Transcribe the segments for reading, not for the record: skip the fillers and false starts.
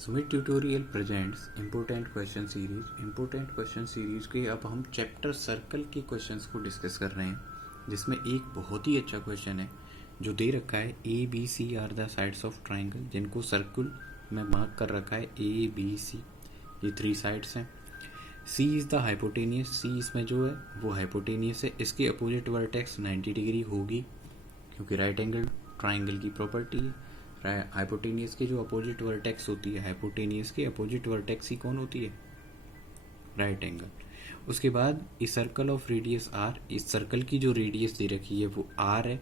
Sumit tutorial presents important question series. Important question series के अब हम चैप्टर सर्कल के क्वेश्चंस को डिस्कस कर रहे हैं, जिसमें एक बहुत ही अच्छा क्वेश्चन है जो दे रखा है A B C are the sides of triangle, जिनको सर्कल में मार्क कर रखा है ए बी सी, ये 3 साइड्स हैं। सी इज़ द हाइपोटेनियस, सी इसमें जो है वो हाइपोटेनियस है, इसकी अपोजिट वर्टेक्स 90 डिग्री होगी क्योंकि राइट एंगल ट्राइंगल की प्रॉपर्टी है। हाइपोटेनियस की जो अपोजिट वर्टेक्स होती है, हाइपोटेनियस की अपोजिट वर्टेक्स ही कौन होती है? Right angle. उसके बाद इस सर्कल ऑफ रेडियस आर, इस सर्कल की जो रेडियस दे रखी है वो आर है।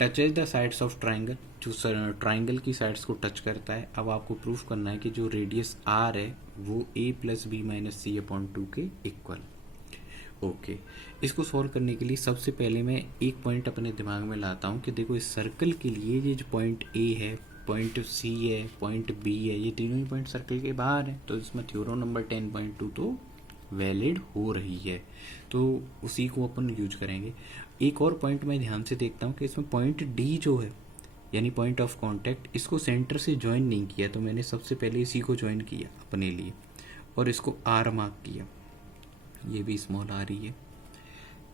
Touches the sides of triangle, जो ट्राइंगल की साइड्स को टच करता है। अब आपको प्रूफ करना है कि जो रेडियस आर है वो ए प्लस बी माइनस सी अपॉन 2 के इक्वल। ओके, इसको सॉल्व करने के लिए सबसे पहले मैं एक पॉइंट अपने दिमाग में लाता हूँ कि देखो इस सर्कल के लिए ये जो पॉइंट ए है, पॉइंट सी है, पॉइंट बी है, ये तीनों ही पॉइंट सर्कल के बाहर है, तो इसमें थ्योरम नंबर 10.2 तो वैलिड हो रही है, तो उसी को अपन यूज करेंगे। एक और पॉइंट मैं ध्यान से देखता हूँ कि इसमें पॉइंट डी जो है यानी पॉइंट ऑफ कॉन्टैक्ट, इसको सेंटर से ज्वाइन नहीं किया, तो मैंने सबसे पहले इसी को ज्वाइन किया अपने लिए और इसको आर मार्क किया, ये भी स्मॉल आ रही है।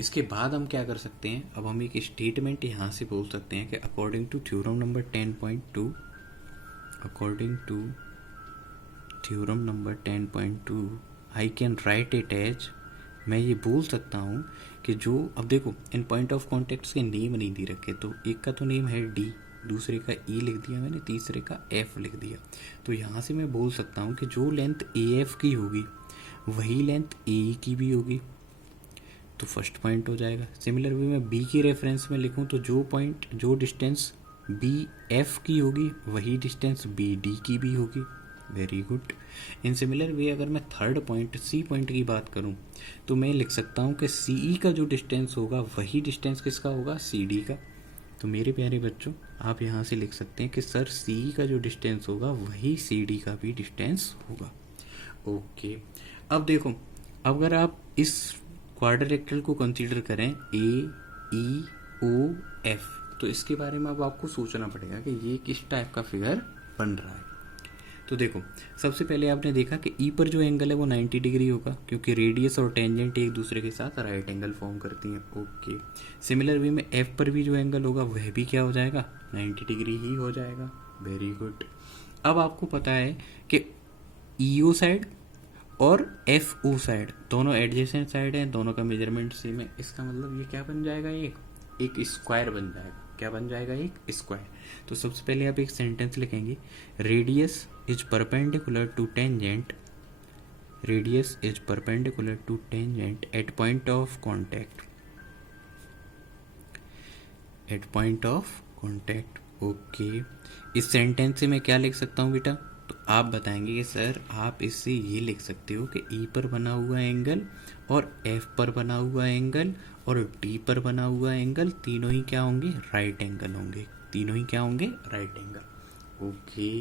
इसके बाद हम क्या कर सकते हैं, अब हम एक स्टेटमेंट यहाँ से बोल सकते हैं कि according to theorem number 10.2, according to theorem number 10.2 I can write it as, मैं ये बोल सकता हूँ कि जो, अब देखो इन पॉइंट ऑफ कॉन्टैक्ट्स के नेम नहीं दे रखे, तो एक का तो नेम है डी, दूसरे का ई लिख दिया मैंने, तीसरे का एफ लिख दिया, तो यहाँ से मैं बोल सकता हूँ कि जो लेंथ ए एफ की होगी वही लेंथ ए की भी होगी, तो फर्स्ट पॉइंट हो जाएगा। सिमिलर वे में बी के रेफरेंस में लिखूं तो जो डिस्टेंस बी एफ की होगी वही डिस्टेंस बी डी की भी होगी। Very good. In similar way अगर मैं थर्ड पॉइंट सी पॉइंट की बात करूं तो मैं लिख सकता हूं कि सी ई का जो डिस्टेंस होगा वही डिस्टेंस किसका होगा? सी डी का। तो मेरे प्यारे बच्चों, आप यहाँ से लिख सकते हैं कि सर सी ई का जो डिस्टेंस होगा वही सी डी का भी डिस्टेंस होगा। ओके, अब देखो, अगर आप इस क्वाड्रिलेटरल को कंसीडर करें ए ई ओ एफ, तो इसके बारे में अब आपको सोचना पड़ेगा कि ये किस टाइप का फिगर बन रहा है। तो देखो, सबसे पहले आपने देखा कि ई पर जो एंगल है वो 90 डिग्री होगा क्योंकि रेडियस और टेंजेंट एक दूसरे के साथ राइट एंगल फॉर्म करती हैं। ओके, सिमिलर वे में एफ पर भी जो एंगल होगा वह भी क्या हो जाएगा? 90 डिग्री ही हो जाएगा। Very good. अब आपको पता है कि ईओ साइड और एफ ओ साइड दोनों एडजेसेंट साइड हैं, दोनों का मेजरमेंट सेम है, इसका मतलब ये क्या बन जाएगा? एक स्क्वायर बन जाएगा। क्या बन जाएगा? एक स्क्वायर। तो सबसे पहले आप एक सेंटेंस लिखेंगे, radius is perpendicular to tangent, radius is perpendicular to tangent at point of contact, at point of contact. Okay, इस सेंटेंस से मैं क्या लिख सकता हूँ बेटा? तो आप बताएंगे कि सर आप इससे ये लिख सकते हो कि ई पर बना हुआ एंगल और एफ पर बना हुआ एंगल और डी पर बना हुआ एंगल तीनों ही क्या होंगे? राइट एंगल होंगे। तीनों ही क्या होंगे? Right angle. ओके,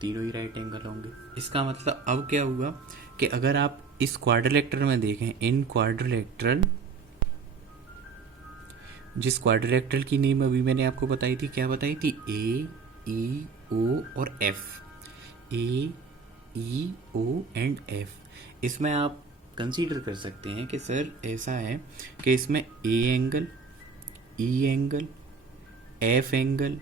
तीनों ही राइट एंगल होंगे। इसका मतलब अब क्या हुआ कि अगर आप इस क्वाड्रिलेटरल में देखें, इन क्वाड्रिलेटरल, जिस क्वाड्रिलेटरल की नेम अभी मैंने आपको बताई थी, क्या बताई थी? ए ई ओ और F, A E O and F. इसमें आप कंसीडर कर सकते हैं कि सर ऐसा है कि इसमें A angle, E angle, F angle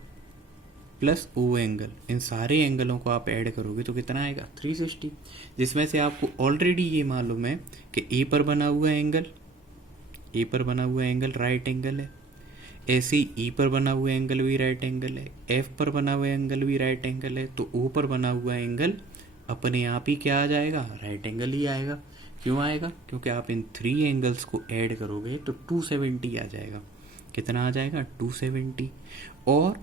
plus O angle, इन सारे एंगलों को आप ऐड करोगे तो कितना आएगा? 360, जिसमें से आपको ऑलरेडी ये मालूम है कि ए पर बना हुआ एंगल, ए पर बना हुआ एंगल राइट एंगल है, ऐसे ई पर बना हुआ एंगल भी राइट एंगल है, एफ पर बना हुआ एंगल भी राइट एंगल है, तो ओ पर बना हुआ एंगल अपने आप ही क्या आ जाएगा? राइट एंगल ही आएगा। क्यों आएगा? क्योंकि आप इन 3 एंगल्स को ऐड करोगे तो 270 आ जाएगा। कितना आ जाएगा? 270। और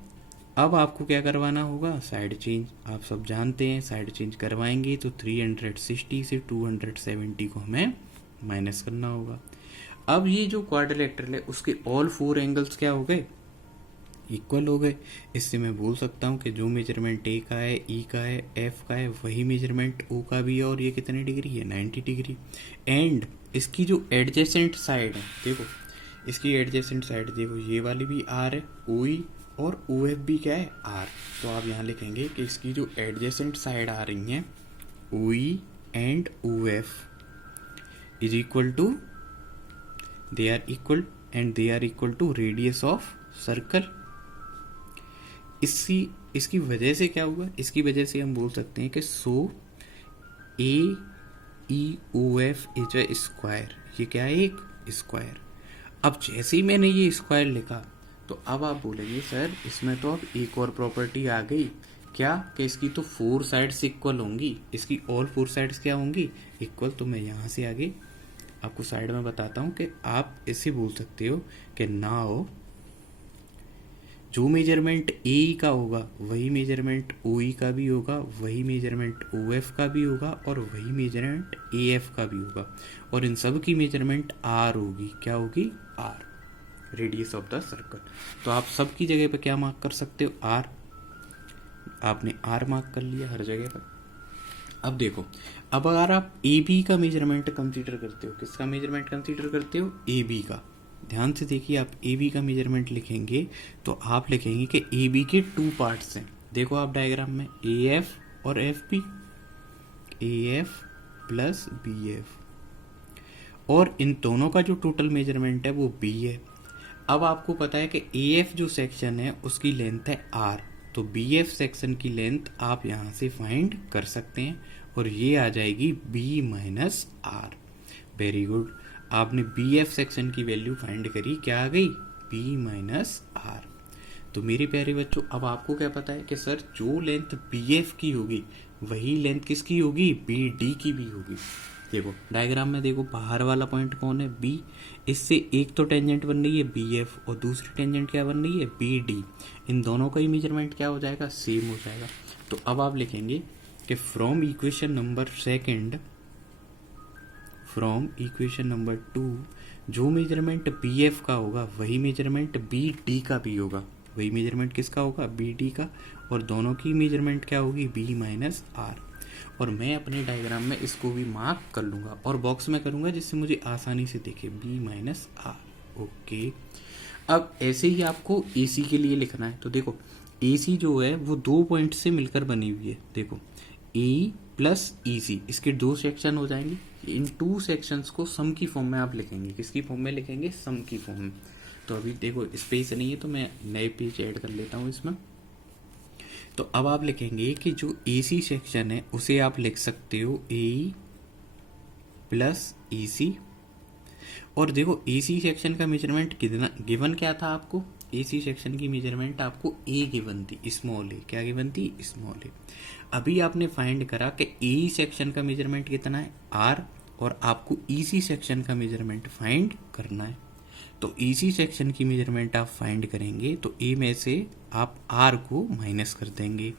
अब आपको क्या करवाना होगा? Side change. आप सब जानते हैं साइड चेंज करवाएंगे तो 360 से 270 को हमें माइनस करना होगा। अब ये जो क्वाड्रिलेटरल है उसके ऑल 4 एंगल्स क्या हो गए? इक्वल हो गए। इससे मैं बोल सकता हूँ कि जो मेजरमेंट ए का है, ई का है, एफ का है, वही मेजरमेंट ओ का भी है, और ये कितनी डिग्री है? 90 डिग्री। एंड इसकी जो एडजेसेंट साइड है, देखो इसकी एडजेसेंट साइड देखो, ये वाली भी आर है, ओ ई और ओ एफ भी क्या है आर। तो आप यहाँ लिखेंगे कि इसकी जो एडजेसेंट साइड आ रही हैं O E and O F is equal to they are equal to radius of circle. इसकी वजह से क्या हुआ, इसकी वजह से हम बोल सकते हैं कि so A E O F is a square. ये क्या है, एक स्क्वायर। अब जैसे ही मैंने ये स्क्वायर लिखा तो अब आप बोलेंगे सर इसमें तो अब एक और प्रॉपर्टी आ गई, क्या कि इसकी तो 4 साइड्स इक्वल होंगी, इसकी ऑल 4 साइड्स क्या होंगी इक्वल। तो मैं यहाँ से आगे आपको साइड में बताता हूँ कि आप इसे बोल सकते हो कि नाउ जो मेजरमेंट ए का होगा वही मेजरमेंट ओ ई का भी होगा, वही मेजरमेंट ओ एफ का भी होगा और वही मेजरमेंट ए एफ का भी होगा, और इन सब की मेजरमेंट आर होगी। क्या होगी, R, radius of the circle. तो आप सब की जगह पे क्या मार्क कर सकते हो, आर। आपने आर मार्क कर लिया हर जगह पर। अब देखो, अब अगर आप ए बी का मेजरमेंट कंसीडर करते हो, किसका मेजरमेंट कंसीडर करते हो, ए बी का। ध्यान से देखिए, आप ए बी का मेजरमेंट लिखेंगे तो आप लिखेंगे कि ए बी के 2 पार्ट्स हैं। देखो आप डायग्राम में ए एफ और F B, A F plus B F, और इन दोनों का जो टोटल मेजरमेंट है वो बी है। अब आपको पता है कि ए एफ जो सेक्शन है उसकी लेंथ है आर, तो बी एफ सेक्शन की लेंथ आप यहाँ से फाइंड कर सकते हैं और ये आ जाएगी B minus R. Very good, आपने बी एफ सेक्शन की वैल्यू फाइंड करी, क्या आ गई, बी माइनस आर। तो मेरे प्यारे बच्चों, अब आपको क्या पता है कि सर जो लेंथ बी एफ की होगी वही लेंथ किसकी होगी, बी डी की भी होगी। देखो डायग्राम में देखो, बाहर वाला पॉइंट कौन है, बी। इससे एक तो टेंजेंट बन रही है बी एफ और दूसरी टेंजेंट क्या बन रही है, बी डी। इन दोनों का ही मेजरमेंट क्या हो जाएगा, सेम हो जाएगा। तो अब आप लिखेंगे कि फ्रॉम इक्वेशन नंबर 2 जो मेजरमेंट बी एफ का होगा वही मेजरमेंट बी डी का भी होगा। वही मेजरमेंट किसका होगा, बी डी का, और दोनों की मेजरमेंट क्या होगी, बी माइनस आर। और मैं अपने डायग्राम में इसको भी मार्क कर लूंगा और बॉक्स में करूंगा जिससे मुझे आसानी से दिखे, बी माइनस आर। ओके, अब ऐसे ही आपको ए सी के लिए लिखना है। तो देखो ए सी जो है वो 2 पॉइंट से मिलकर बनी हुई है। देखो ए प्लस ई सी, इसके 2 सेक्शन हो जाएंगे। इन 2 सेक्शंस को सम की फॉर्म में आप लिखेंगे। किसकी फॉर्म में लिखेंगे, सम की फॉर्म में। तो अभी देखो स्पेस नहीं है तो मैं नए पेज ऐड कर लेता हूँ इसमें। तो अब आप लिखेंगे कि जो ए सी सेक्शन है उसे आप लिख सकते हो ए प्लस ई सी। और देखो ए सी सेक्शन का मेजरमेंट कितना गिवन क्या था आपको, ए सी सेक्शन की मेजरमेंट आपको ए गिवन थी, स्मॉल ए। क्या गिवन थी, स्मॉल ए। अभी आपने फाइंड करा कि ए सेक्शन का मेजरमेंट कितना है, आर, और आपको ई सी सेक्शन का मेजरमेंट फाइंड करना है। तो ई सी सेक्शन की मेजरमेंट आप फाइंड करेंगे तो ए में से आप आर को माइनस कर देंगे।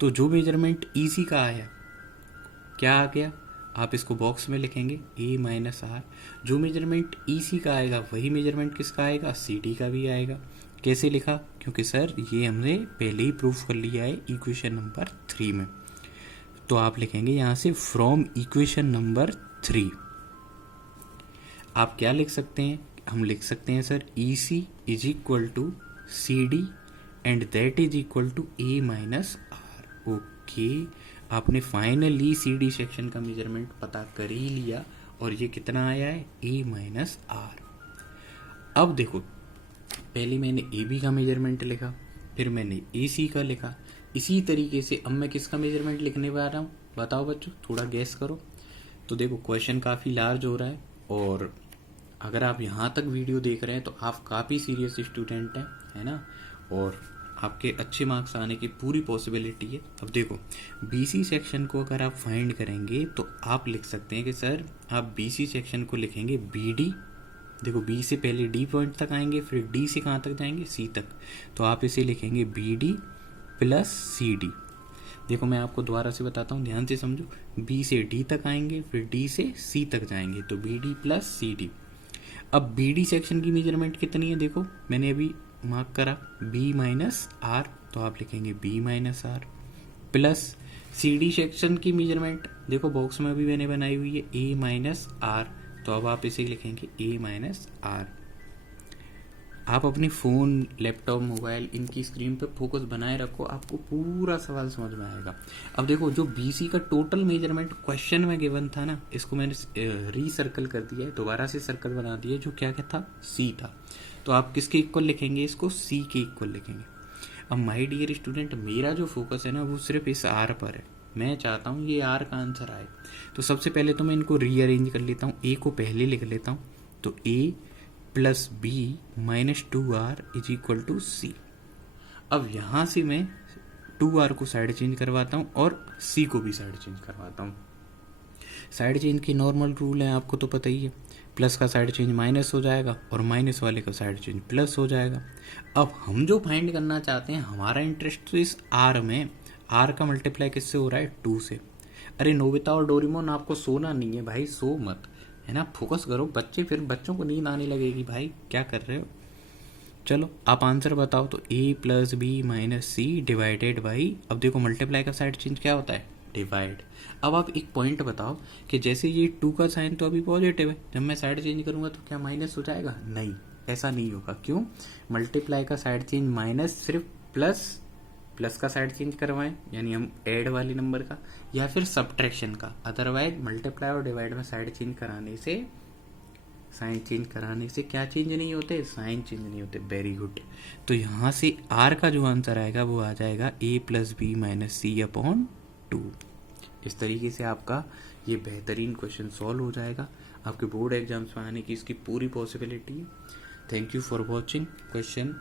तो जो मेजरमेंट ई सी का आया, क्या आ गया, आप इसको बॉक्स में लिखेंगे ए माइनस आर। जो मेजरमेंट ई सी का आएगा वही मेजरमेंट किसका आएगा, सी डी का भी आएगा। कैसे लिखा, क्योंकि सर ये हमने पहले ही प्रूफ कर लिया है इक्वेशन नंबर 3 में। तो आप लिखेंगे यहाँ से फ्रॉम इक्वेशन नंबर 3 आप क्या लिख सकते हैं, हम लिख सकते हैं sir E C is equal to C D and that is equal to A minus R. Okay, आपने फाइनली सी डी सेक्शन का मेजरमेंट पता कर ही लिया और ये कितना आया है, ए माइनस आर। अब देखो, पहले मैंने ए बी का मेजरमेंट लिखा, फिर मैंने ए सी का लिखा। इसी तरीके से अब मैं किसका मेजरमेंट लिखने वाला रहा हूँ, बताओ बच्चों, थोड़ा गैस करो। तो देखो क्वेश्चन काफ़ी लार्ज हो रहा है और अगर आप यहाँ तक वीडियो देख रहे हैं तो आप काफ़ी सीरियस स्टूडेंट हैं, है ना, और आपके अच्छे मार्क्स आने की पूरी पॉसिबिलिटी है। अब देखो बीसी सेक्शन को अगर आप फाइंड करेंगे तो आप लिख सकते हैं कि सर आप बीसी सेक्शन को लिखेंगे बी डी। देखो बी से पहले डी पॉइंट तक आएंगे, फिर डी से कहाँ तक जाएंगे, सी तक। तो आप इसे लिखेंगे B D plus C D. देखो मैं आपको दोबारा से बताता हूँ, ध्यान से समझो। बी से डी तक आएंगे, फिर डी से सी तक जाएंगे, तो B D plus C D. अब बी डी सेक्शन की मेजरमेंट कितनी है, देखो मैंने अभी मार्क करा बी माइनस आर, तो आप लिखेंगे B minus R plus C D section की मेजरमेंट, देखो बॉक्स में अभी मैंने बनाई हुई है ए माइनस आर, तो अब आप इसे लिखेंगे ए माइनस आर आप अपनी फ़ोन, लैपटॉप, मोबाइल इनकी स्क्रीन पे फोकस बनाए रखो, आपको पूरा सवाल समझ में आएगा। अब देखो, जो BC का टोटल मेजरमेंट क्वेश्चन में गिवन था ना, इसको मैंने रीसर्कल कर दिया है, दोबारा से सर्कल बना दिया, जो क्या क्या था, C था। तो आप किसके इक्वल लिखेंगे इसको? C के इक्वल लिखेंगे। अब माय डियर स्टूडेंट, मेरा जो फोकस है ना वो सिर्फ इस R पर है। मैं चाहता हूँ ये R का आंसर आए। तो सबसे पहले तो मैं इनको रीअरेंज कर लेता हूँ। A को पहले लिख लेता हूँ, तो A plus B minus 2R is equal to C। अब यहाँ से मैं 2R को साइड चेंज करवाता हूँ और C को भी साइड चेंज करवाता हूँ। साइड चेंज के नॉर्मल रूल हैं, आपको तो पता ही है। प्लस का साइड चेंज माइनस हो जाएगा और माइनस वाले का साइड चेंज प्लस हो जाएगा। अब हम जो फाइंड करना चाहते हैं, हमारा इंटरेस्ट तो इस R में, R का मल्टीप्लाई किससे हो रहा है? 2 से। अरे नोबिता और डोरेमोन, आपको सोना नहीं है भाई, सो मत, है ना, फोकस करो। बच्चे, फिर बच्चों को नींद आने लगेगी भाई, क्या कर रहे हो। चलो आप आंसर बताओ। तो A plus B minus C divided by, अब देखो मल्टीप्लाई का साइड चेंज क्या होता है? डिवाइड। अब आप एक पॉइंट बताओ कि जैसे ये 2 का साइन तो अभी पॉजिटिव है, जब मैं साइड चेंज करूंगा तो क्या माइनस हो जाएगा? नहीं, ऐसा नहीं होगा। क्यों? मल्टीप्लाई का साइड चेंज माइनस, सिर्फ प्लस का साइड चेंज करवाएं, यानी हम ऐड वाले नंबर का, या फिर सब्ट्रैक्शन का। अदरवाइज मल्टीप्लाई और डिवाइड में साइड चेंज कराने से, साइन चेंज कराने से क्या चेंज नहीं होते? साइन चेंज नहीं होते। Very good. तो यहाँ से R का जो आंसर आएगा वो आ जाएगा A plus B minus C upon 2। इस तरीके से आपका ये बेहतरीन क्वेश्चन सॉल्व हो जाएगा। आपके बोर्ड एग्जाम्स में आने की इसकी पूरी पॉसिबिलिटी है। Thank you for watching question